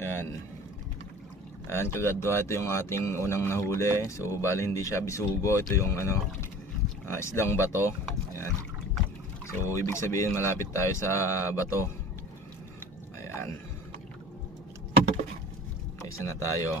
Ayan. Ayan, kagadwa, ito yung ating unang nahuli. So bali hindi siya bisugo, ito yung ano, isdang bato. Ayan. So ibig sabihin malapit tayo sa bato. Ayan. Isa na tayo.